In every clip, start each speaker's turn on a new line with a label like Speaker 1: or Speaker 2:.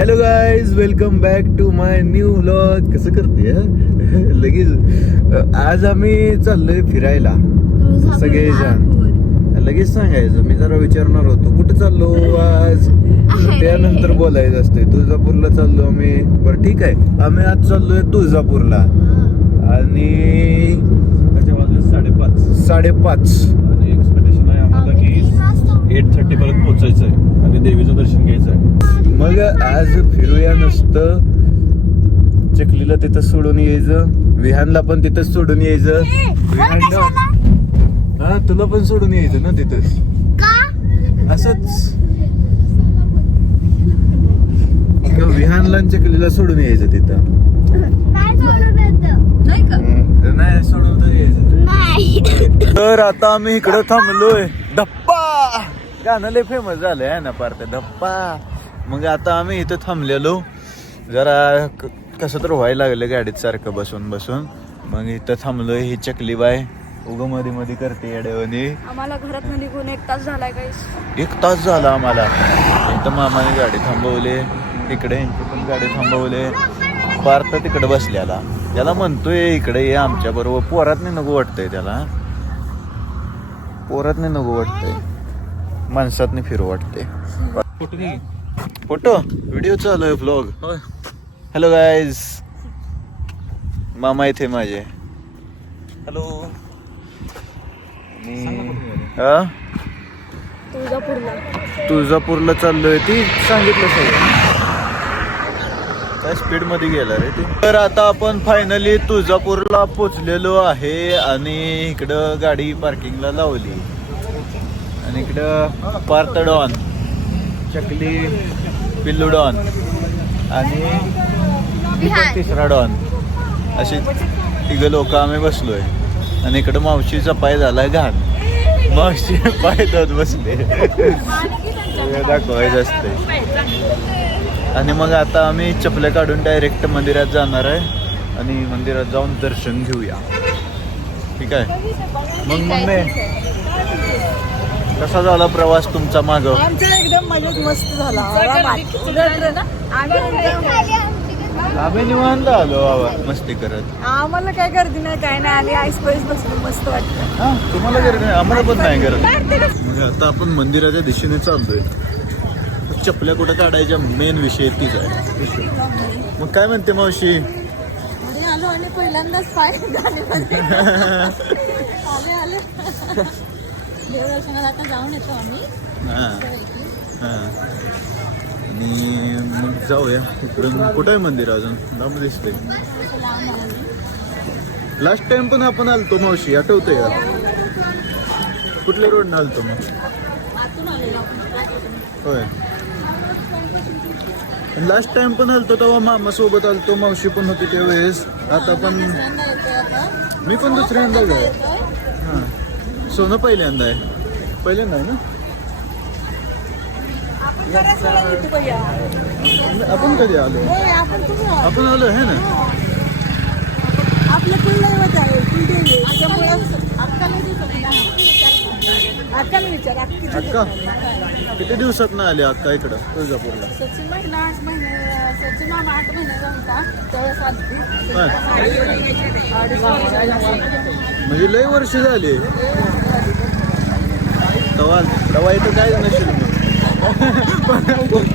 Speaker 1: Hello guys welcome back to my new vlog कसं करते हं? लगेच आज आम्ही चाललोय फिरायला. सगळेजण. लगेच सांगायचं मी जरा विचारणार होतो कुठं चाललो आज? त्यानंतर बोलायचं असतंय तुळजापूरला चाललो आम्ही. बरं ठीक आहे. आम्ही आज चाललोय तुळजापूरला. आणि
Speaker 2: साडेपाच.
Speaker 1: साडेपाच.
Speaker 2: आणि एक्सपेक्टेशन आहे आम्हाला की एट थर्टी पर्यंत पोहोचायचं आहे आणि देवीचं दर्शन घ्यायचं आहे
Speaker 1: मग आज फिरूया नुसतं. चकलीला तिथं सोडून यायचं. विहानला पण तिथंच सोडून यायचं. विहानला हा तुला पण सोडून यायचं ना तिथंच. असंच. विहानला चकलीला सोडून यायचं तिथं. हम्म, नाही सोडून तर यायचं. तर आता आम्ही इकडं थांबलोय. गाणं लय फेमस झालंय आहे ना पार ते धप्पा. मग आता आम्ही इथं थांबलेलो. जरा कसं तर व्हायला लागलं गाडीत सारखं बसून बसून. मग इथं थांबलोय ही चकली बाय उगमध्ये मध्ये करते येड्यावानी.
Speaker 3: आम्हाला घरात निघून एक तास झालाय काही
Speaker 1: एक तास झाला आम्हाला. इथं मामाने गाडी थांबवली. इकडे यांची पण गाडी थांबवली. पार्थ तिकडे बसल्याला त्याला म्हणतोय इकडे ये आमच्या बरोबर. पोरात नाही नको वाटतंय त्याला. पोरात नाही नको वाटतंय. माणसात नाही फिरू वाटते. फोटो व्हिडिओ चालू आहे ब्लॉग हॅलो गायज मामा इथे माझे. हॅलो हा?
Speaker 3: तुळजापूरला.
Speaker 1: तुळजापूरला चाललोय ती सांगितलं सगळं. काय स्पीडमध्ये गेला रे ते? तर आता आपण फायनली तुळजापूरला पोचलेलो आहे आणि इकडं गाडी पार्किंगला लावली. आणि इकडं पार्थ डॉन चकली पिल्लू डॉन आणि तिसरा डॉन अशी तिघ लोक आम्ही बसलोय. आणि इकडं मावशीचा पाय झालाय घाण. मावशी पाय धुत बसले. दाखवायचं असते आणि मग आता आम्ही चपल्या काढून डायरेक्ट मंदिरात जाणार आहे. आणि मंदिरात जाऊन दर्शन घेऊया. ठीक आहे? मग मम्मी कसा झाला प्रवास तुमचा माग?
Speaker 3: आमचा एकदम मजेत मस्त झाला.
Speaker 1: आम्ही निवांत आलो बाबा मस्ती करत.
Speaker 3: आम्हाला काय गर्दी नाही काय नाही. आली आईस पैस बसलो मस्त वाटतं
Speaker 1: हा तुम्हाला गरज नाही आम्हाला पण नाही गरज मग आता आपण मंदिराच्या दिशेने चाललोय. चपल्या कुठं काढायच्या? मेन विषय तीच आहे. मग काय म्हणते मावशी?
Speaker 3: आलो आणि पहिल्यांदाच पाय. आले आले. देवदर्शनाला आता जाऊन येतो आम्ही.
Speaker 1: हा. हा. आणि मग जाऊया इकडून. कुठं आहे मंदिर अजून? लांब दिसते. लास्ट टाइम पण आपण आलतो मावशी आठवतंय का कुठल्या रोडनं आलतो मग. होय. लास्ट टाइम पण आलतो तेव्हा मामा सोबत आलतो मावशी पण होती त्यावेळेस. आता पण. मी पण दुसऱ्यांदा. हां सोनं पहिल्यांदा आहे. पहिल्यांदा आहे ना?
Speaker 3: आपण
Speaker 1: कधी आलो?
Speaker 3: आपण
Speaker 1: आलो आहे ना?
Speaker 3: आपलं कुलदैवत आहे कुलदेवी अक्की
Speaker 1: किती दिवसात ना आले अक्का इकडं तुळजापूरला. म्हणजे लय वर्ष झाली. तवा तवा इथं काय मग.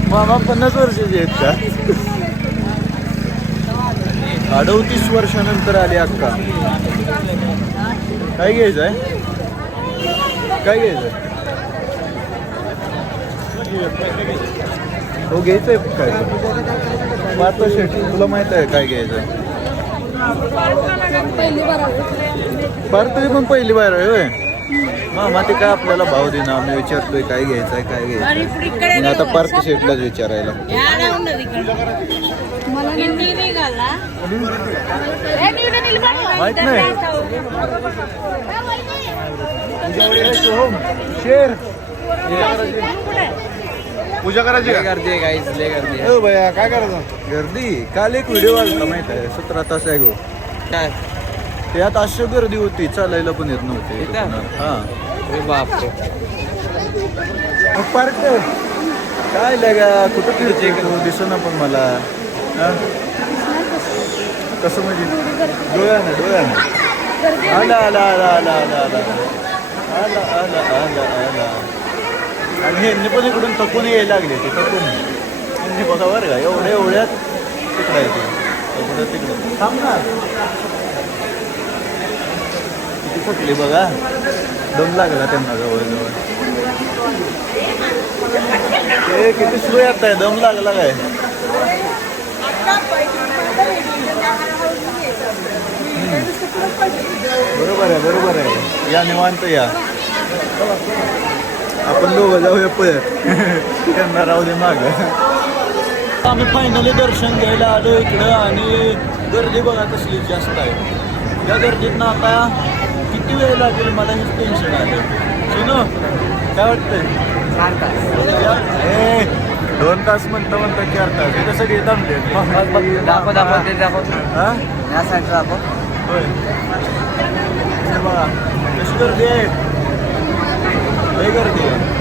Speaker 1: मामा पन्नास वर्षाचे आहेत का? अडोतीस वर्षानंतर आली अक्का. काय घ्यायचं आहे? काय घ्यायचं हो घ्यायचंय काय? पाच शेट तुला माहीत आहे काय घ्यायचं फार तरी पण पहिली बार आहे होय. मामा ते काय आपल्याला भाव देणार आम्ही विचारतोय काय घ्यायचंय काय घ्यायचंय. मग आता पार्थ शेटलाच विचारायला. माहीत. नाही. शेर पूजा करायची का?
Speaker 4: गर्दी काहीच लय गर्दी
Speaker 1: हो भैया काय करायचं? गर्दी? काल एक व्हिडिओ आलता माहीत आहे. सतरा तास आहे गो.
Speaker 4: काय?
Speaker 1: त्यात अशी गर्दी होती चालायला पण येत नव्हते.
Speaker 4: इथं?
Speaker 1: हा.
Speaker 4: अरे बापरे.
Speaker 1: पार्क काय लगा कुठं फिरते तू? दिसना पण मला. हा? कसं म्हणजे? डोळ्यानं डोळ्यानं.
Speaker 3: डोळ्या
Speaker 1: आला आला आला आला आला आला. आला आला आला आला. आणि ह्यांनी पण इकडून थकून यायला लागले ते थकून. ह्यांनी बघा बरं का एवढ्या एवढ्यात तिकडं आहे ते. एवढं तिकडं. थांब ना. किती थकले बघा. दम लागला त्यांना जवळजवळ. ते किती स्लो येत आहे दम लागला काय? बरोबर आहे बरोबर आहे. या निवांत या. आपण दोघं जाऊया पळत. त्यांना राहू दे माग. आम्ही फायनली दर्शन घ्यायला आलो इकडं आणि गर्दी बघा कसली जास्त आहे. या गर्दीत ना आता किती वेळ लागेल मला हेच टेन्शन आलं सुनो काय वाटतंय? ए, दोन तास म्हणता म्हणता चार तास. हे कसं घेत
Speaker 4: दाखव दाखव ते दाखव.
Speaker 1: हा?
Speaker 4: या साईडला दाखव.
Speaker 1: होय. हे बघा कशी गर्दी आहे लय गर्दी आहे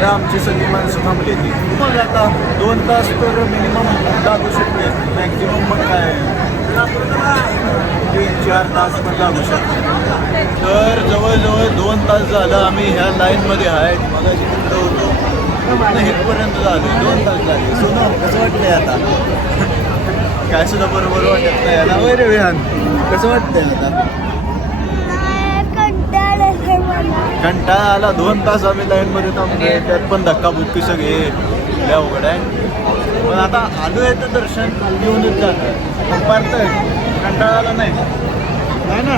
Speaker 1: इकडे आमची सगळी माणसं थांबली ती मग आता दोन तास तर मिनिमम लागू शकते. मॅक्झिमम मग काय? तीन चार तास पण लागू शकते. तर जवळजवळ दोन तास झालं आम्ही ह्या लाईनमध्ये आहे. मला जिकडं होतो? इथपर्यंत झालो दोन तास झाले. सोनं कसं वाटतंय आता? काय सुद्धा बरोबर वाटत नाही ना वय रे विहान. कसं वाटतंय आता? कंटाळा आला दोन तास आम्ही लाईन मध्ये थांबलोय त्यात पण धक्काबुक्की सगळे लय अवघड आहे. पण आता आलो आहे तर दर्शन घेऊनच जात. पारतंय कंटाळा आला नाही. नाही ना?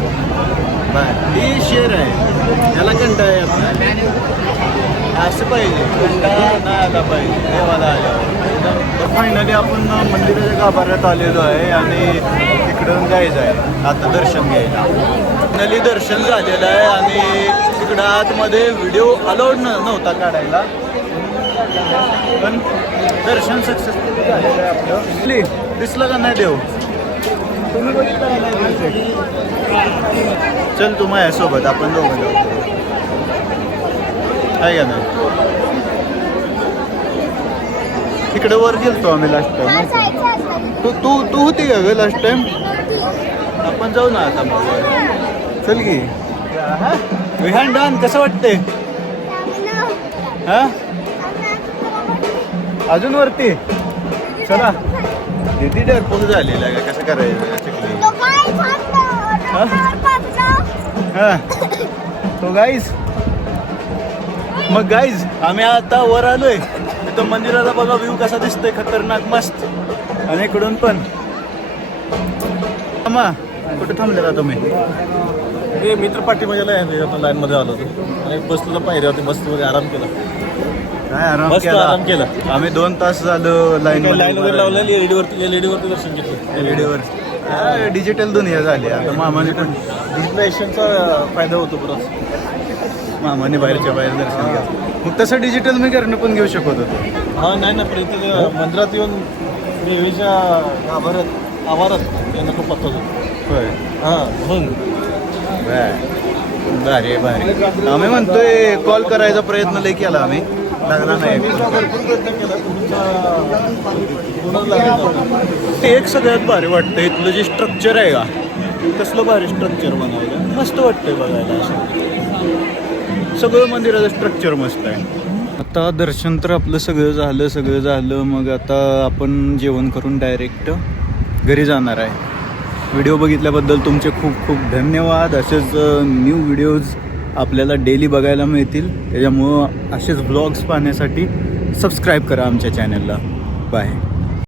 Speaker 1: नाही ही शेर आहे. याला कंटाळा येत असं पाहिजे. कंटाळा नाही आला पाहिजे. देवाला आल्यावर. फायनली आपण मंदिराच्या गाभाऱ्यात आलेलो आहे आणि तिकडून जायचं आहे. आता दर्शन घ्यायला. फायनली दर्शन झालेलं आहे आणि तिकडं आतमध्ये व्हिडिओ अलाउड नव्हता काढायला. पण दर्शन सक्सेसफुल झालेलं आहे आपलं. दिसली? का नाही देव? तुम्ही बघितलं नाही? चल तू माझ्यासोबत आपण दोघं जाऊ. आहे का नाही? तिकडे वर गेलतो आम्ही लास्ट टाइम तू तू तू होती का ग लास्ट टाइम आपण जाऊ ना आता मग. चल की. विहान डान कसं वाटते हा? अजून वरती? चला. किती डरपोक झालेला आहे? का कसं करायचं चिखली हा? तो गाईज मग गाईज आम्ही आता वर आलोय. तिथं मंदिराचा बघा व्ह्यू कसा दिसतोय. खतरनाक मस्त. आणि इकडून पण. कुठे थांबलेला तुम्ही?
Speaker 2: हे मित्र पाठी म्हणजे लाईन मध्ये आलो होतो. आणि बस तुला पाहिजे होती बसमध्ये आराम केला.
Speaker 1: काय आराम
Speaker 2: मस्त
Speaker 1: केला?
Speaker 2: आराम केला.
Speaker 1: आम्ही दोन तास झालो लाईन
Speaker 2: लाईन वगैरे लावलेली? एलईडी वरती एलईडी वरती दर्शन घेतलं.
Speaker 1: एलईडीवर डिजिटल दुनिया झाली. आता मामाने पण
Speaker 2: डिजिटलायझेशनचा फायदा होतो परत
Speaker 1: मामाने बाहेरच्या बाहेर दर्शन घ्या मग तसं डिजिटल मी घरनं पण घेऊ शकत होतो.
Speaker 2: हा नाही ना इथे मंदिरात येऊन देवीच्या गाभाऱ्यात आवारात यांना खूप पत्ता होतो.
Speaker 1: होय.
Speaker 2: हा म्हणून
Speaker 1: बर. भारी भारी आम्ही म्हणतोय कॉल करायचा प्रयत्न लय केला आम्ही. लागला नाही. एक सगळ्यात भारी वाटतं इथलं जे स्ट्रक्चर आहे का? कसलं भारी स्ट्रक्चर बनवायला? मस्त वाटतंय बघायला असं. सगळं मंदिराचं स्ट्रक्चर मस्त आहे. आता दर्शन तर आपलं सगळं झालं सगळं झालं. मग आता आपण जेवण करून डायरेक्ट घरी जाणार आहे. व्हिडिओ बघितल्याबद्दल तुमचे खूप खूप धन्यवाद. असेच न्यू व्हिडिओज आपल्याला डेली बघायला मिळतील. त्याच्यामुळं असेच ब्लॉग्स पाहण्यासाठी सबस्क्राईब करा आमच्या चॅनलला बाय